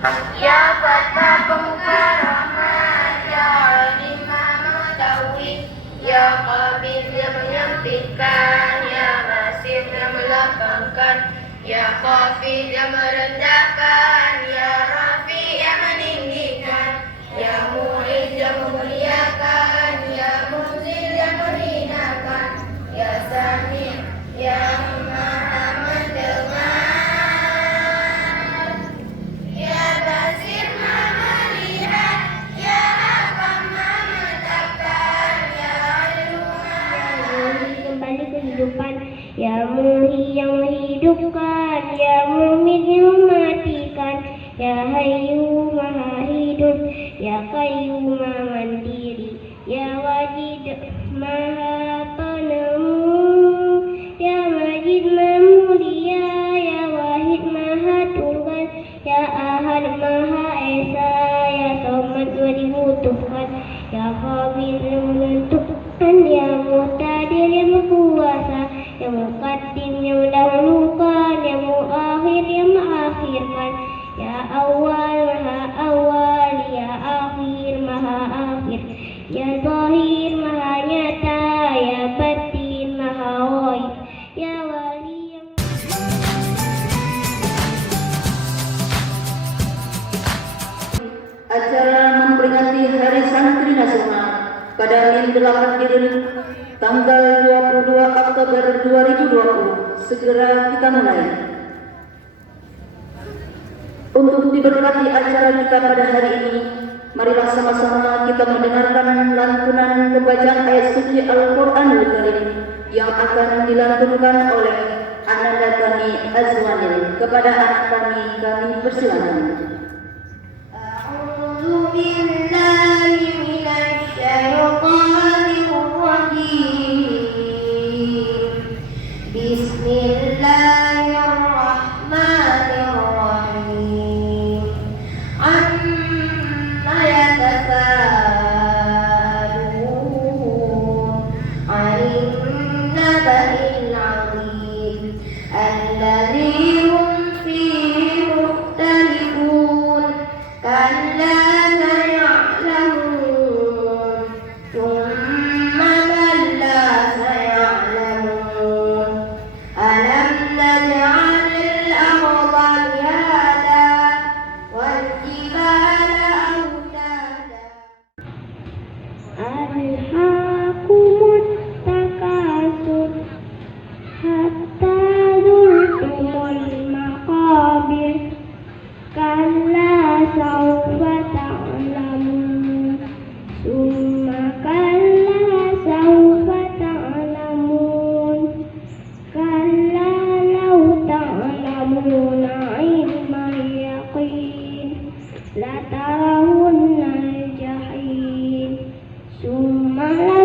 Ya Fatah Pemuka Rahmat, Ya Alim Mengetahui, Ya Qabil yang menyempitkan, Ya Nasir yang melapangkan, Ya Khafid yang merendahkan, Ya Rafi yang meninggikan, Ya Mu'id yang memuliakan, Ya Muzil yang menghinakan, Ya Sami' yang maha mendengar, Ya Basir maha melihat, Ya Hakam maha menetapkan, Ya Alim kembali kehidupan, Ya Muhi yang menghidupkan, Ya Mumit yang mematikan, Ya Hayyu maha hidup, Ya Qayyum maha mandiri, Ya Wajid maha penemu, Ya Majid maha mulia, Ya Wahid maha tunggal, Ya Ahad maha esa, Ya Somad yang dibutuhkan, Ya Qabil yang menentukan, Ya Muqtadir yang berkuasa, Ya Muqaddim yang mendahulukan, Ya Muakhir yang mengakhirkan, Ya Awal maha awal, Ya Akhir maha akhir, Ya Zahir maha nyata, Ya Batin maha ghaib, Ya Wali yang acara memperingati Hari Santri Nasional pada Min 8 tanggal 22 Oktober 2020 segera kita mulai. Untuk diberkati acara kita pada hari ini, marilah sama-sama kita mendengarkan lantunan pembacaan ayat suci Al-Quranul Karim yang akan dilantunkan oleh Ananda kami Azwanil. Kepada anak kami persilakan. A'udzu billahi minasy syaithanir rajim. Bismillahirrahmanirrahim. Amma yatasaalun 'anil naba'il 'azim alladzi hum fihi mukhtalifun. Kalla saya'lamun, thumma kalla saya'lamun. Alam naj'alil arda mihada wal jibala awtada. Alhaakumut takasur hatta zurtumul maqabir. Kalla sawfa ta'lamun, summa kalla sawfa ta'lamun. Kalla law ta'lamuna ilmal yaqin, latarawunnal jahim, summa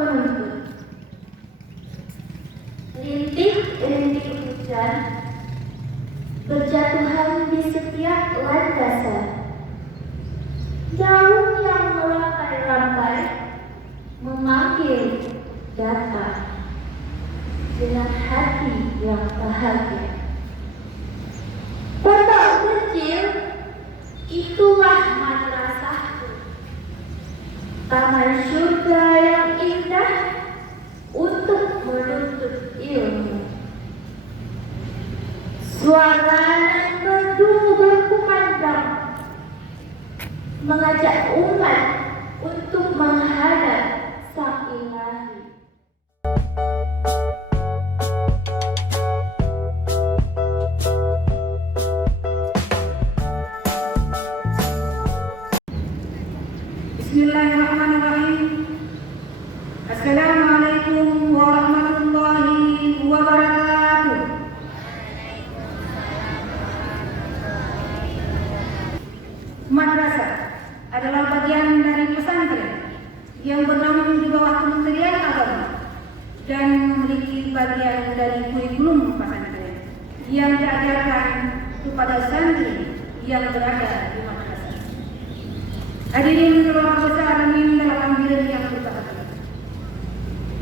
penuntut. Rintik-rintik hujan berjatuhan di setiap landasan. Daun yang melambai-lambai memanggil datang dengan hati yang bahagia. Pondok kecil, itulah madrasahku. Taman surga yang indah untuk menuntut ilmu. Suara yang merdu berkumandang mengajak umat untuk menghadap Sang Ilahi. Bismillahirrahmanirrahim. Assalamualaikum warahmatullahi wabarakatuh. Madrasah adalah bagian dari pesantren yang bernaung di bawah Kementerian Agama dan memiliki bagian dari kurikulum pesantren yang diajarkan kepada santri yang berada di madrasah. Hadirin keluarga besar amin dalam hadirin yang berbahagia.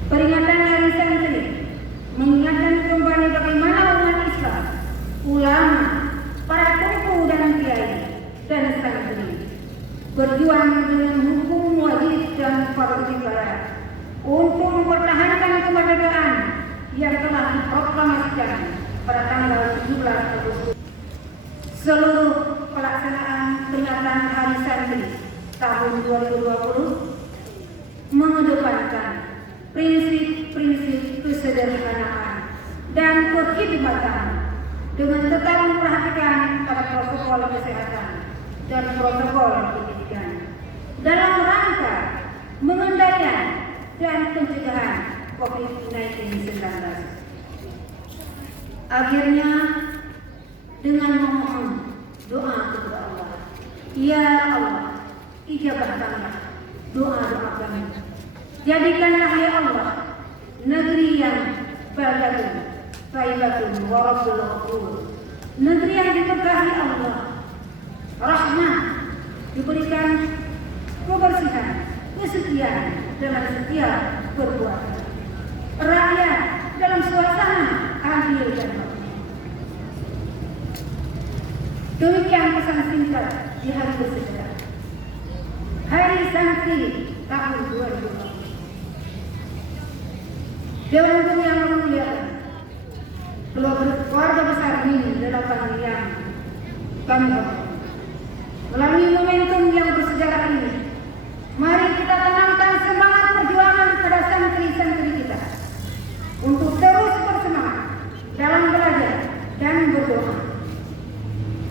Peringatan Hari Santri mengingatkan kembali bagaimana umat Islam, ulama, para tokoh dan kiai dan santri berjuang dengan hukum wajib dan fardu kifayah untuk mempertahankan kemerdekaan yang telah diproklamasikan pada tanggal 17 Agustus. Seluruh pelaksanaan peringatan Hari Santri tahun 2020 mengedepankan prinsip-prinsip kesederhanaan dan kekhidmatan dengan tetap memperhatikan pada protokol kesehatan dan protokol pendidikan dalam rangka pengendalian dan pencegahan COVID-19. Akhirnya dengan memohon doa kepada Allah, ya Allah, ijabahkanlah doa-doa kami. Jadikanlah ya Allah negeri yang baldatun thayyibatun wa rabbul ghafur, negeri yang diberkahi Allah, rahmat, diberikan kebersihan, kesucian dalam setiap perbuatan, rakyat dalam suasana adil dan makmur. Demikian pesan singkat di hari bersejarah Hari Santri tahun 2020. Dewan Guru yang memuliakan, keluarga besar ini delapan yang kami hormati. Melalui momentum yang bersejarah ini, mari kita tanamkan semangat perjuangan pada santri-santri kita untuk terus bersemangat dalam belajar dan berdoa,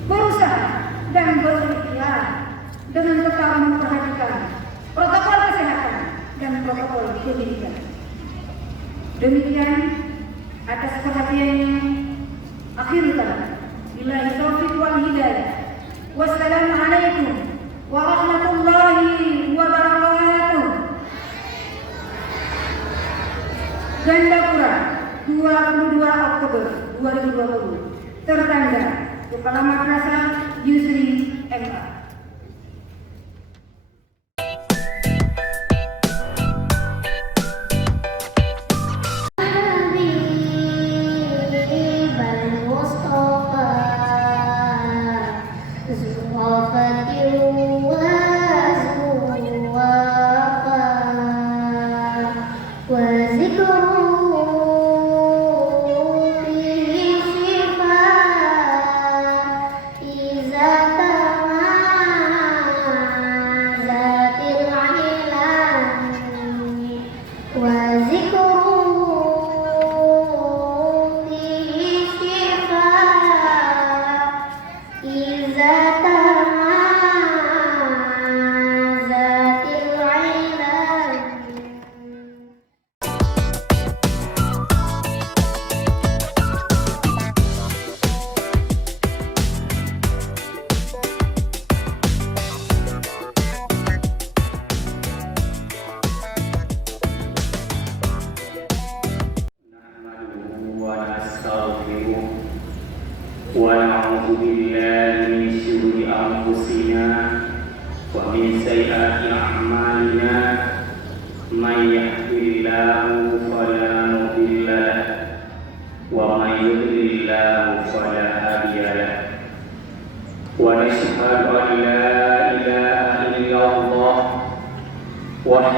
berusaha dan berikhtiar dengan tetap memperhatikan protokol kesehatan dan protokol pendidikan. Demikian atas perhatiannya, akhirul kalam. Billahi taufiq wal hidayah. Wassalamualaikum warahmatullahi wabarakatuh. Gandapura, 22 Oktober 2020. Tertanda Kepala Madrasah Yusri MA.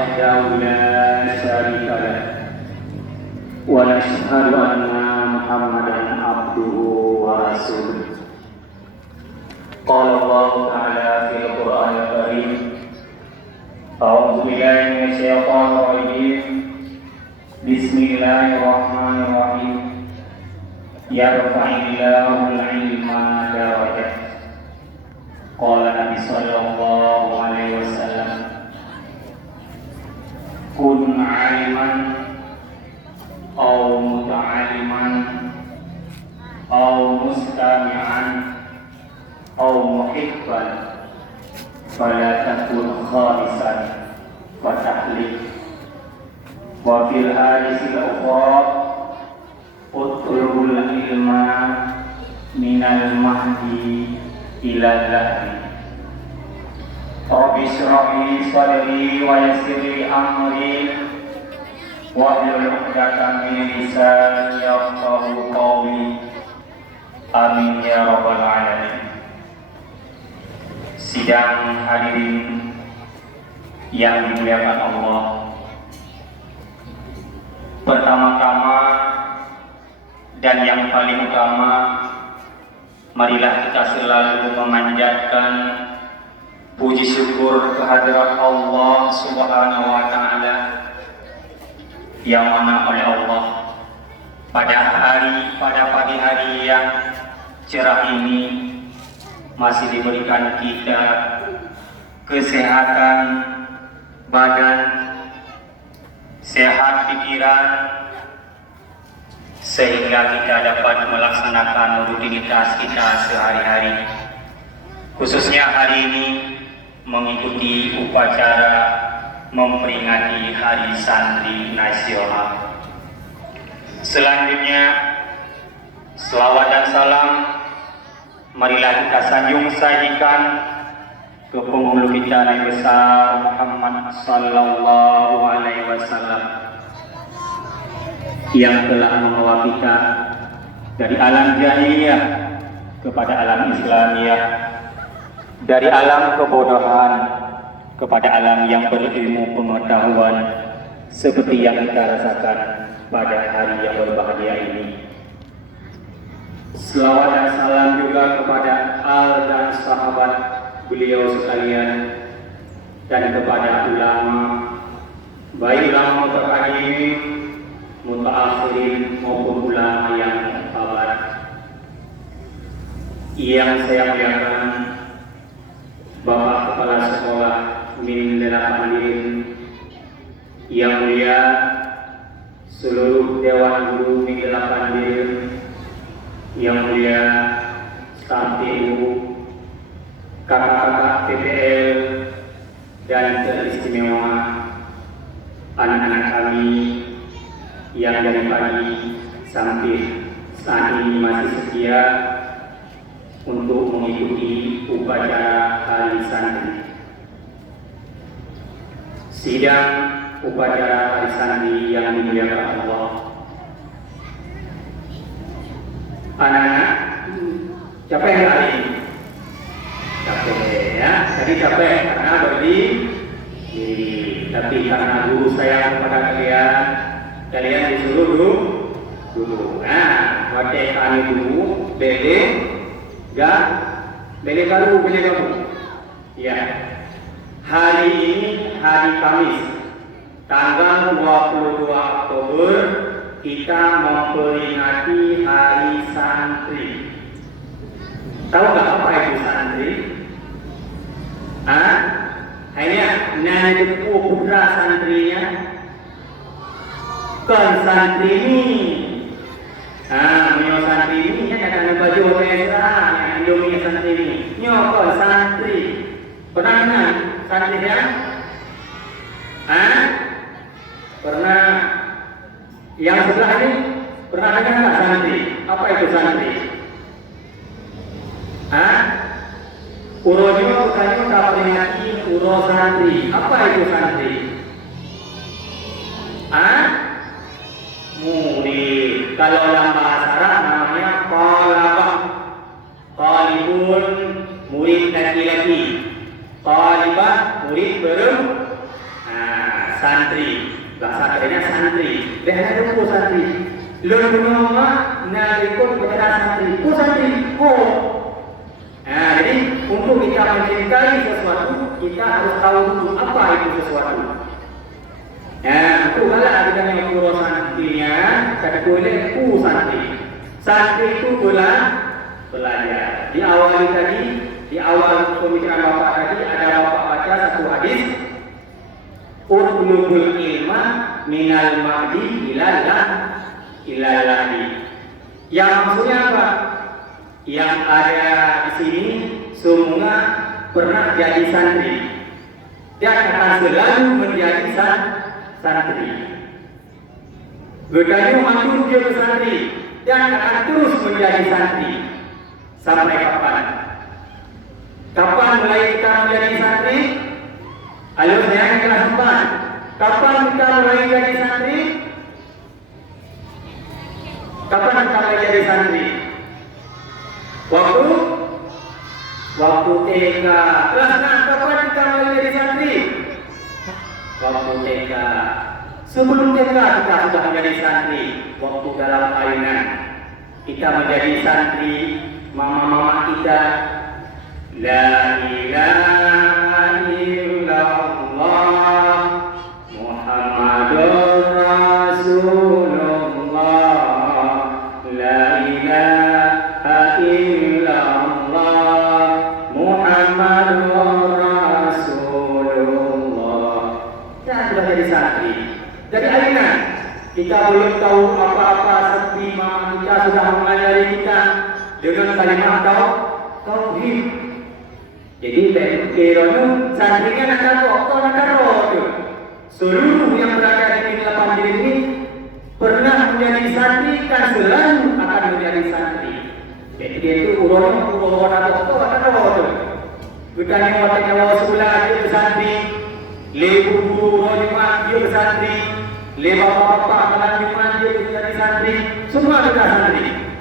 وحده لا شريك له ونشهد أن محمدا عبده ورسوله. قال الله تعالى في القرآن الكريم: أعوذ بالله من الشيطان الرجيم. بسم الله الرحمن الرحيم. يرفع الله العلم درجات. قال النبي صلى الله عليه وسلم: كن عالما أو متعلما أو مستمعا أو محبا فلا تكن خالصا فتحلف. وفي الحديث الأخرى: اطلبوا العلم من المهدي إلى اللهد. رب اشرح لي صدري ويسر لي أمري واحلل عقدة من لساني يفقهوا قولي. Amin ya rabbal alamin. Sidang hadirin yang dimuliakan Allah, pertama-tama dan yang paling utama, marilah kita selalu memanjatkan puji syukur kehadirat Allah Subhanahu wa Ta'ala, yang mana oleh Allah pada pagi hari yang cerah ini masih diberikan kita kesehatan badan, sehat pikiran, sehingga kita dapat melaksanakan rutinitas kita sehari-hari, khususnya hari ini mengikuti upacara memperingati Hari Santri Nasional. Selanjutnya, selawat dan salam marilah kita sanjung sajikan ke penghulu kita Nabi besar Muhammad sallallahu alaihi wasallam, yang telah membawa kita dari alam jahiliyah kepada alam Islamiyah, dari alam kebodohan kepada alam yang berilmu pengetahuan, seperti yang kita rasakan pada hari yang berbahagia ini. Selawat dan salam juga kepada al dan sahabat beliau sekalian, dan kepada ulama, baik ulama mutaqaddimin, mutaakhirin maupun ulama yang mu'tabar. Yang saya muliakan Bapak Kepala Sekolah Min 8 yang mulia, seluruh Dewan Guru Min 8 yang mulia, staf TU, kakak-kakak PPL, dan teristimewa anak-anak kami yang dari pagi sampai saat ini masih setia untuk mengikuti upacara Hari Santri. Sidang upacara Hari Santri yang dimuliakan Allah. Anak-anak, capek hari ini? Capek ya, tadi capek karena berdiri, tapi karena guru saya kepada kalian disuruh dulu. Nah, pakai kami dulu, bele kamu. Ya, hari ini hari Kamis, tanggal 22 Oktober, kita memperingati Hari Santri. Tahu nggak apa itu santri? Hanya nanti putra santrinya, kan santri ini. Nyo santri ini yang ada baju pesta, yang Indomie santri ini. Nyo kan santri. Pernah dengar santri ya? Pernah? Yang sebelah ini pernah dengar nggak santri? Apa itu santri? Uronya bukannya tak peringati uro santri. Apa itu santri? Murid. Kalau dalam bahasa Arab namanya qalabah. Qalibun, murid laki-laki. Qalibah, murid perempuan. santri, bahasa kerennya santri. Lihat itu santri. Lembunoma narikun kepada santri. Santri, Nah, jadi untuk kita mencintai sesuatu, kita harus tahu dulu apa itu sesuatu. Nah, itu adalah kita yang guru santrinya, kata boleh santri. Santri itu belajar. Di awal pembicaraan Bapak tadi ada Bapak baca satu hadis. Utlubul ilma minal mahdi ilal lahdi. Yang maksudnya apa? Yang ada di sini semua pernah jadi santri dan akan selalu menjadi santri. Berkali mantul dia bersantri dan akan terus menjadi santri sampai kapan? Kapan mulai kita menjadi santri? Ayo saya yang kelas 4. Kapan kita mulai jadi santri? Kapan kita mulai jadi santri? Waktu TK. Kelas 6 kapan kita mulai jadi santri? Waktu TK. Sebelum TK kita sudah menjadi santri. Waktu dalam ayunan kita menjadi santri. Mama-mama kita. La ilaha illallah Muhammadur Rasulullah. La ilaha illallah Muhammadur Rasulullah. Kita sudah jadi santri. Dari ayunan kita belum tahu apa-apa, seperti mama kita sudah mengajari kita dengan kalimat tauhid. Jadi Kerono santrinya nak karo. Seluruh yang berada di lapangan diri ini pernah menjadi santri dan selalu akan menjadi santri. Jadi itu urut atau karo. Bukan yang waktu awal sekolah dia bersantri, lebu guru rojiman dia bersantri, lebu bapak kelanjutan dia menjadi santri, semua kita santri.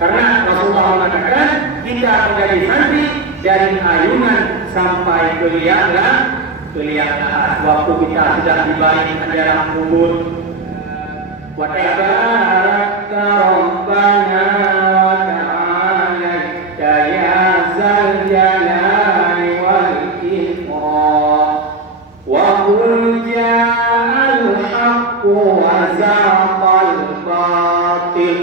Karena Rasulullah mengatakan kita menjadi santri dari ayunan sampai ke liang lahat. Waktu kita sudah dibalik dalam kubur. Wa tabarakta rabbana wa ta'ala ya zal jalali wal ikram. Wa qul ja'al haqqu wa zaqal batil.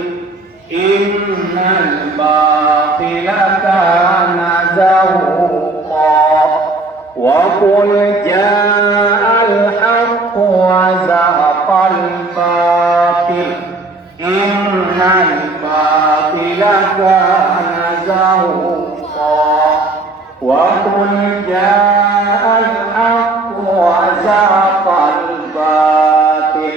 Innal batila kana zahuqa. Wa qul ja'al haqqu wa zaqal batil. Innal batila kana zahuqa. Wa qul ja'al haqqu wa zaqal batil.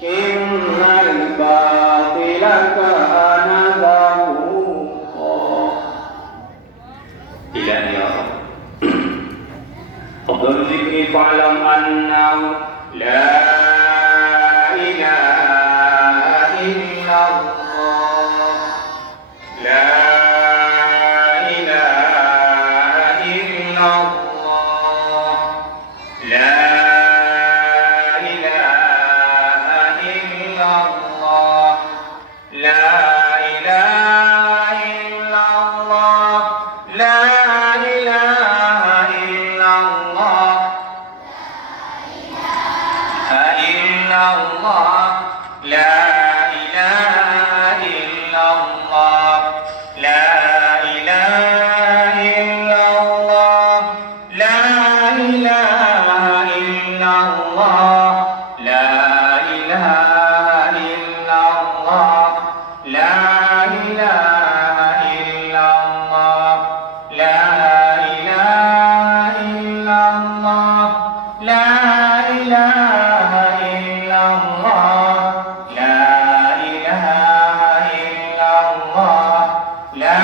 Innal batila kana zahuqa. Ilahi ya Allah. Afdal zikri fa'lam annahu la ilaha illallah. La ilaha illallah. La ilaha illallah. La ilaha illallah. La ilaha illallah. La ilaha illallah. La ilaha illallah. La ilaha illallah. La ilaha illallah. La ilaha illallah. La ilaha illallah. La ilaha illallah. La ilaha illallah. La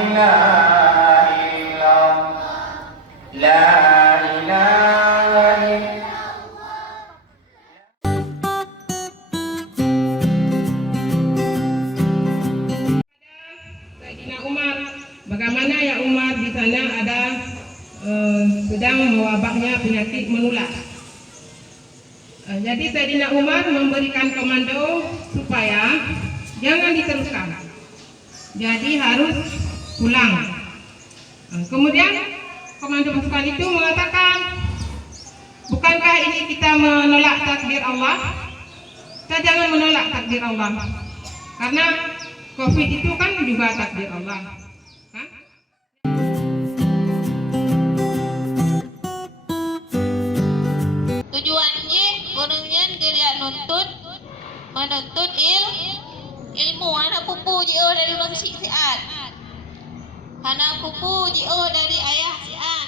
ilaha illallah. La ilaha illallah. Sayyidina Umar, bagaimana ya Umar di sana ada sedang mewabahnya penyakit menular. Jadi Sayyidina Umar memberikan komando supaya jangan diteruskan. Jadi harus pulang. Kemudian komando pasukan itu mengatakan, bukankah ini kita menolak takdir Allah? Kita jangan menolak takdir Allah. Karena COVID itu kan juga takdir Allah. Kan? Tujuannya orangnya dia menuntut ilmu anak pupu jauh dari orang siat, anak pupu jauh dari ayah siat.